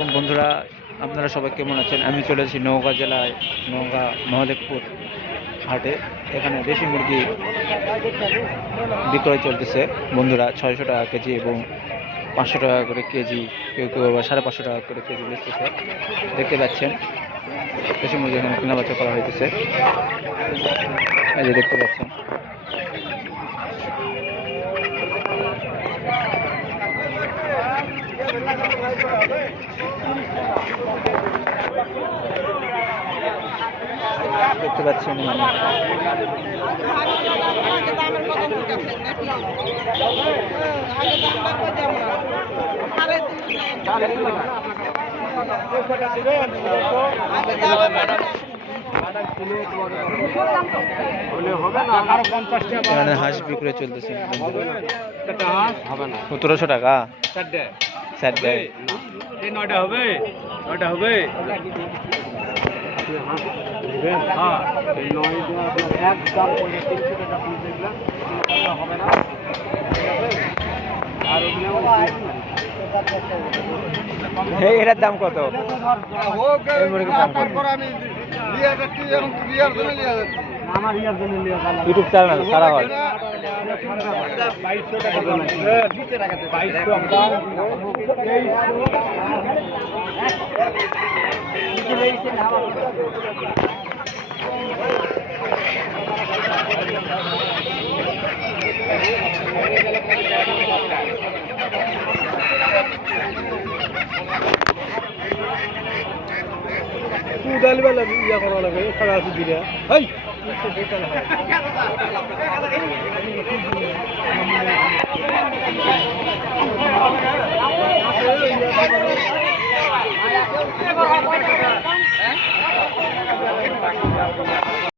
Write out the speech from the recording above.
আলাইকুম বন্ধুরা, আপনারা সবাই কেমন আছেন? আমি চলে এসেছি নওগাঁ জেলায়, নওগাঁ মহাদেবপুর হাটে। এখানে দেশি মুরগি বিক্রয় চলতেছে বন্ধুরা, 600 টাকা কেজি এবং 500 টাকা করে কেজি, কেউ কেউ আবার 550 টাকা করে কেজি বেচতেছে। দেখতে পাচ্ছেন দেশি মুরগি এখানে কেনা বেচা করা হইতেছে। এই যে দেখতে পাচ্ছেন, দেখতে পাচ্ছেন এখানে হাঁস বিক্রয় চলতেছে 1700 টাকা। নয়টা হবে এটার দাম কত? ইউটিউব চ্যানেল সারা হয়। বেলা ইয়া করা লাগবে সারা আছে দিলে